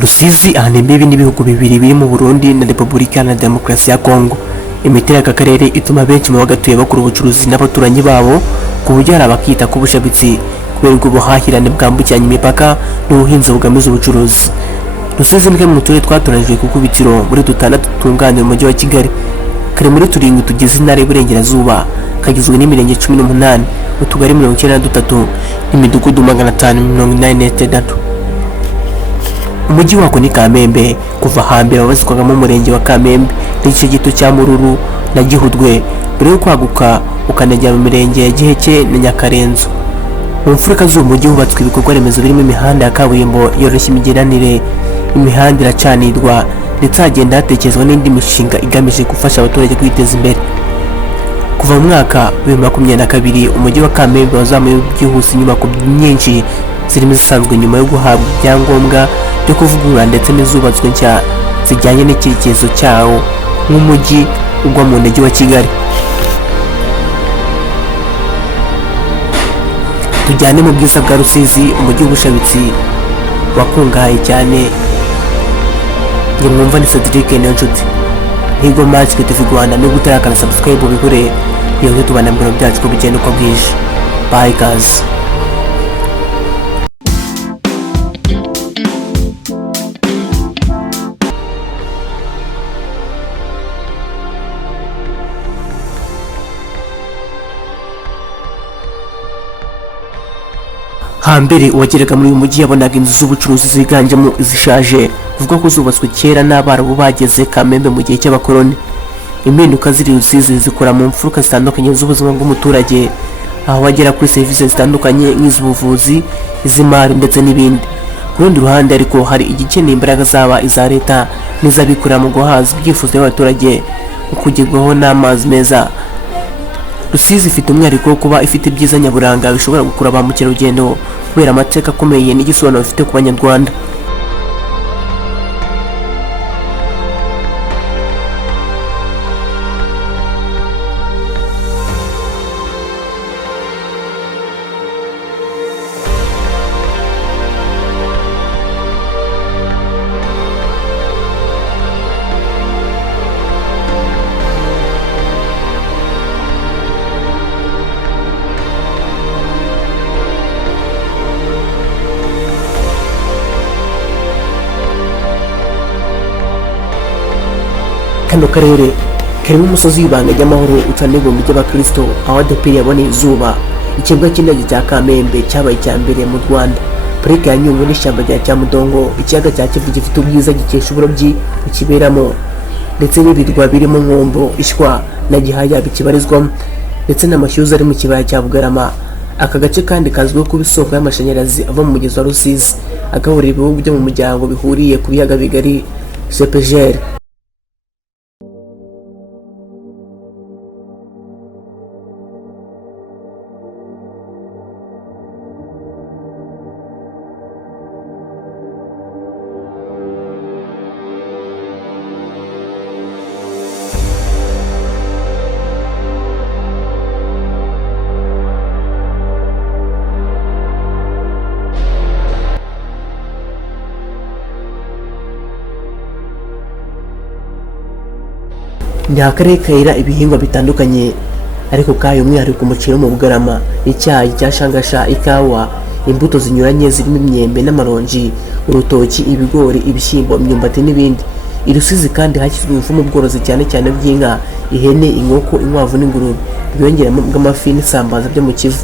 Rusizi ahantu imbibi n'ibihugu bibiri biri mu Burundi na Repubulika na Demokarasi ya Kongo. Imiterere y'aka karere ituma benshi mu bagatuye bakora ubucuruzi n'abaturanyi babo ku buryo hari abakita ku bushabitsi kubera ubuhahirane bwambukiranya imipaka n'ubuhinzi bugamije ubucuruzi. Rusizi ni mu turere twatoranijwe ku kubitiro muri dutandatu tunganira umujyi wa Kigali. Kare muri turindwi tugize intara y'Iburengerazuba kagizwe n'imirenge 18, utugari 93 n'imidugudu 586. Umujyi wako ni Kamembe, kuva hambere wabazwagamo umurenge wa Kamembe n'igice gito cya Mururu na Gihudwe, mbere yo kwaguka ukanajya mu mirenge ya Giheke na Nyakarenzo. Mu mfuruka z'umujyi hubatswe ibikorwa remezo birimo imihanda ya kaburimbo yoroshya imigenderanire, imihanda iracanirwa ndetse hagenda hatekerezwa n'indi mishinga igamije gufasha abaturage kwiteza imbere. Kuva mu mwaka wa 2022 umujyi wa Kamembe wazamuye byihuse inyubako nyinshi zirimo zisanzwe nyuma yo guhabwa ibyangombwa byo kuvugurura ndetse n'izubatswe nshya zijyanye n'icyerekezo cyawo nk'umujyi ugwa mu mujyi wa Kigali. Tujyane mu bwiza bwa Rusizi, umujyi w'ubushabitsi wakungahaye cyane. Njye mwumva ni Cedric Niyonshuti, Higo Match TV Rwanda. No gutarakana subscribe ubikore iyo tubana mu bintu byacu ko bigenda uko bwije. Bye guys. Hambere uwageraga muri uyu mujyi yabonaga inzu z'ubucuruzi ziganjemo izishaje, kuvuga ko zubatswe kera n'Abarabu bageze Kamembe mu gihe cy'abakoloni. Impinduka ziri Rusizi zikora mu mfuruka zitandukanye z'ubuzima bw'umuturage, aho bagera kuri serivisi zitandukanye nk'iz'ubuvuzi, iz'imari ndetse n'ibindi. Ku rundi ruhande ariko hari igikeneye imbaraga zaba iza leta n'iz'abikorera mu guhaza ibyifuzo by'abaturage mu kugerwaho n'amazi meza. Rusizi ifite umwihariko wo kuba ifite ibyiza nyaburanga bishobora gukura ba mukerarugendo kubera amateka akomeye n'igisobanuro bifite ku Banyarwanda. Kano karere karimo umusozi w'ibanga ry'amahoro ucana ibihumbi by'abakristo, aho adeperi yaboneye izuba. Ikibuga cy'indege cya Kamembe cyabaye icya mbere mu Rwanda. Parike ya Nyungwe n'ishyamba rya Cyamudongo, ikiyaga cya Kivu gifite ubwiza gikesha uburobyi bukiberamo, ndetse n'ibirwa birimo Nkombo, Ishywa na Gihaya bikibarizwamo, ndetse n'amashyuza ari mu kibaya cya Bugarama. Aka gace kandi kazwiho kuba isoko y'amashanyarazi ava mu mugezi wa Rusizi agaburira ibihugu byo mu muryango bihuriye ku biyaga bigari CPGR. Ni akarere kera ibihingwa bitandukanye, ariko kayo umwihariko umuceri mu Bugarama, icyayi cya Shangasha, ikawa, imbuto zinyuranye zirimo imyembe n'amaronji, urutoki, ibigori, ibishyimbo, imyumbati n'ibindi. Rusizi kandi hashyizwe ingufu mu bworozi cyane cyane bw'inka, ihene, inkoko, inkwavu n'ingurube, byongeramo bw'amafi n'isambaza byo mu Kivu.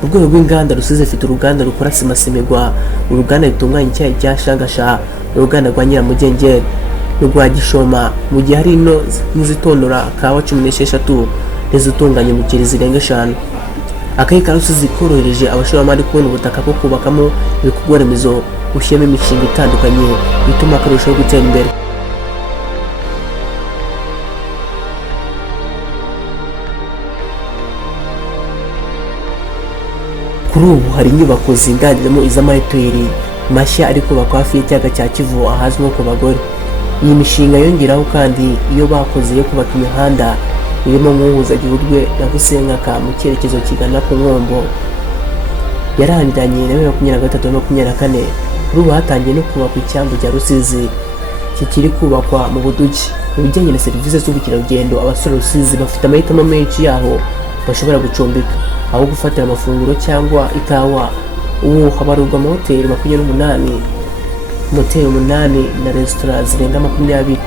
Mu rwego rw'inganda, Rusizi ifite uruganda rukora sima Simerwa, uruganda rutunganya icyayi cya Shangasha, uruganda rwa Nyiramugengeri n'urwa Gishoma, mu gihe hari ino n'izitonora kawa 16 n'izitunganya umuceri zirenga 5. Akarere ka Rusizi korohereje abashoramari kubona ubutaka bwo kubakamo ibikorwa remezo, gushyiramo imishinga itandukanye bituma akarushaho gutera imbere. Kuri ubu hari inyubako zinganiramo iz'amahoteli mashya ari kubakwa hafi y'ikiyaga cya Kivu ahazwi nko ku Bagore. Iyi mishinga yongeraho kandi iyo bakoze yo kubaka imihanda irimo nk'uhuza Gihurwe na Busenkaka mu cyerekezo kigana ku Nkombo. yarangiranye na 2023-2024 kuri ubu hatangiye no kubakwa icyambu cya Rusizi kikiri kubakwa mu Budugi. Mu bijyanye na serivisi z'ubukerarugendo, abasura Rusizi bafite amahitamo menshi yaho bashobora gucumbika, aho gufatira amafunguro cyangwa ikawa. Ubu habarurwa amahoteli 28, moteri 8 na resitora zirenga 20.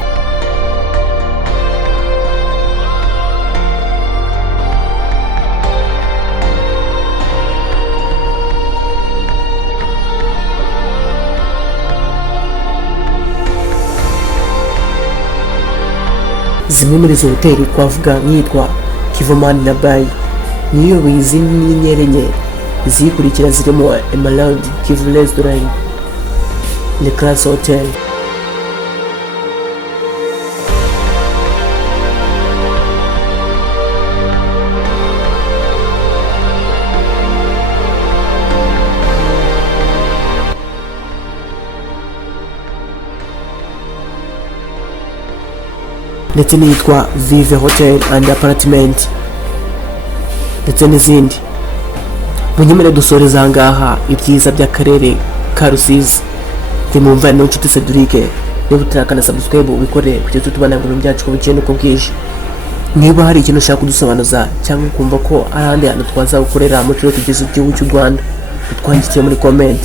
Zimwe muri izo hoteli twavuga nk'iyitwa Kivomani na Bay, niyo izindi nyenyeri enye zikurikira zirimo Emerald, Kivu Restaurant, Le Class Hotel. ndetse n'iyitwa Vive Hotel and Apartment ndetse n'izindi. Munyemere dusoreza ahangaha ibyiza by'akarere ka Rusizi. Mwumva no nshuti Cedric, niba utarakana subscribe ubikore kugeza tubana ibintu byacu ko bukeye nuko bwije. Niba hari ikintu ushaka kudusobanuza cyangwa kumva ko ari ahandi hantu twaza gukorera mu cyo tugeze igihugu cy'u Rwanda, twandikire muri comment.